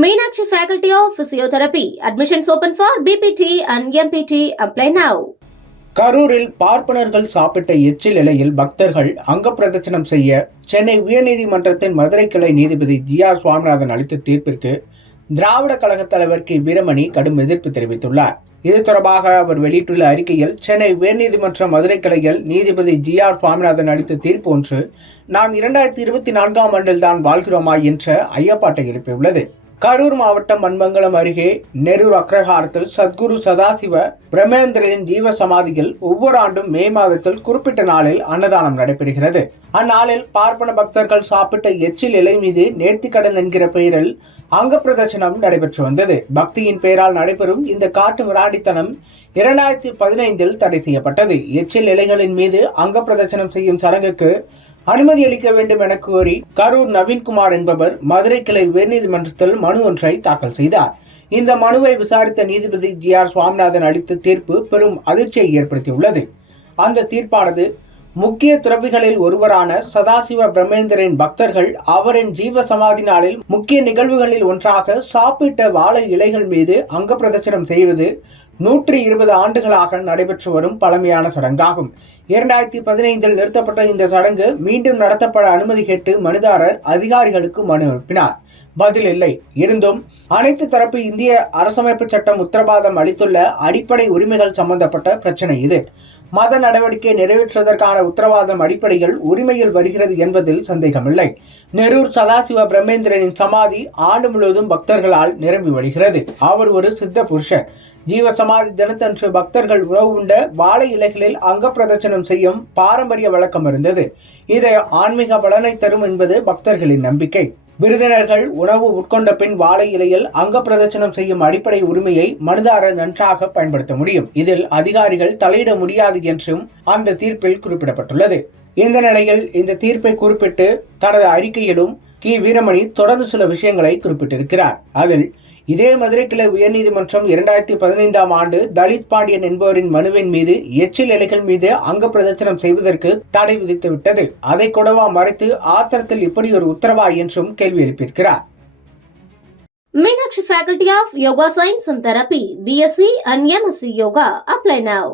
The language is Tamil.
Meenakshi Faculty of Physiotherapy. Admissions open for BPT and MPT. Apply now. கரூரில் பார்ப்பனர்கள் சாப்பிட்ட எச்சில் இலையில் பக்தர்கள் அங்க பிரதட்சணம் செய்ய சென்னை உயர்நீதிமன்றத்தின் மதுரை கிளை நீதிபதி ஜி ஆர் சுவாமிநாதன் அளித்த தீர்ப்பிற்கு திராவிட கழக தலைவர் கி வீரமணி கடும் எதிர்ப்பு தெரிவித்துள்ளார் இது தொடர்பாக அவர் வெளியிட்டுள்ள அறிக்கையில் சென்னை உயர்நீதிமன்ற மதுரை கிளையில் நீதிபதி ஜி ஆர் சுவாமிநாதன் அளித்த தீர்ப்பு ஒன்று நாம் இரண்டாயிரத்தி இருபத்தி நான்காம் ஆண்டில்தான் வாழ்கிறோமா என்ற ஐயப்பாட்டை எழுப்பியுள்ளது கரூர் மாவட்டம் மண்மங்கலம் அருகே நெரூர் அக்ரஹாரத்தில் சத்குரு சதாசிவ பிரம்மேந்திரனின் ஜீவ சமாதியில் ஒவ்வொரு ஆண்டும் மே மாதத்தில் குறிப்பிட்ட நாளில் அன்னதானம் நடைபெறுகிறது. அந்நாளில் பார்ப்பன பக்தர்கள் சாப்பிட்ட எச்சில் இலை மீது நேர்த்திக்கடன் என்கிற பெயரில் அங்க பிரதர்சனம் நடைபெற்று வந்தது. பக்தியின் பெயரால் நடைபெறும் இந்த காட்டு விராடித்தனம் இரண்டாயிரத்தி பதினைந்தில் தடை செய்யப்பட்டது. எச்சில் இலைகளின் மீது அங்க பிரதர்சனம் செய்யும் சடங்குக்கு அனுமதி அளிக்க வேண்டும் என கோரி கரூர் நவீன்குமார் என்பவர் மதுரை கிளை உயர்நீதிமன்றத்தில் மனு ஒன்றை தாக்கல் செய்தார். இந்த மனுவை விசாரித்த நீதிபதி ஜி ஆர் சுவாமிநாதன் அளித்த தீர்ப்பு பெரும் அதிர்ச்சியை ஏற்படுத்தியுள்ளது. அந்த தீர்ப்பானது முக்கிய துறவிகளில் ஒருவரான சதாசிவ பிரம்மேந்திரின் பக்தர்கள் அவரின் ஜீவ சமாதி நாளில் முக்கிய நிகழ்வுகளில் ஒன்றாக சாப்பிட்ட வாழை இலைகள் மீது அங்க பிரதர்சனம் செய்வது நூற்றி இருபது ஆண்டுகளாக நடைபெற்று வரும் பழமையான சடங்காகும். இரண்டாயிரத்தி பதினைந்தில் நிறுத்தப்பட்ட இந்த சடங்கு மீண்டும் நடத்தப்பட அனுமதி கேட்டு மனுதாரர் அதிகாரிகளுக்கு மனு அனுப்பினார். பதில் இல்லை. இருந்தும் அனைத்து தரப்பு இந்திய அரசமைப்பு சட்டம் உத்தரவாதம் அளித்துள்ள அடிப்படை உரிமைகள் சம்பந்தப்பட்ட பிரச்சனை இது. மத நடவடிக்கை நிறைவேற்றுவதற்கான உத்தரவாதம் அடிப்படையில் உரிமையில் வருகிறது என்பதில் சந்தேகமில்லை. நெரூர் சதாசிவ பிரம்மேந்திரனின் சமாதி ஆண்டு முழுவதும் பக்தர்களால் நிரம்பி வழிகிறது. அவர் ஒரு சித்த புருஷர். ஜீவ சமாதி தினத்தன்று பக்தர்கள் உணவு உண்ட வாழை இலைகளில் அங்க பிரதட்சணம் செய்யும் பாரம்பரிய வழக்கம் இருந்தது. இதை ஆன்மீக பலனை தரும் என்பது பக்தர்களின் நம்பிக்கை. விருதினர்கள் உணவு உட்கொண்ட பின் வாழை இலையில் அங்க பிரதட்சணம் செய்யும் அடிப்படை உரிமையை மனுதாரர் நன்றாக பயன்படுத்த முடியும். இதில் அதிகாரிகள் தலையிட முடியாது என்றும் அந்த தீர்ப்பில் குறிப்பிடப்பட்டுள்ளது. இந்த நிலையில் இந்த தீர்ப்பை குறிப்பிட்டு தனது அறிக்கையிலும் கி. வீரமணி தொடர்ந்து சில விஷயங்களை குறிப்பிட்டிருக்கிறார். அதில் இதே மதுரை கிளை உயர்நீதிமன்றம் இரண்டாயிரத்தி பதினைந்தாம் ஆண்டு தலித் பாண்டியன் என்பவரின் மனுவின் மீது எச்சில் இலைகள் மீது அங்க பிரதர்சனம் செய்வதற்கு தடை விதித்து விட்டது அதை கூடவா மறைத்து ஆத்திரத்தில் இப்படி ஒரு உத்தரவா என்றும் கேள்வி எழுப்பியிருக்கிறார். Meenakshi faculty of yoga science and therapy BSc and MSc yoga apply now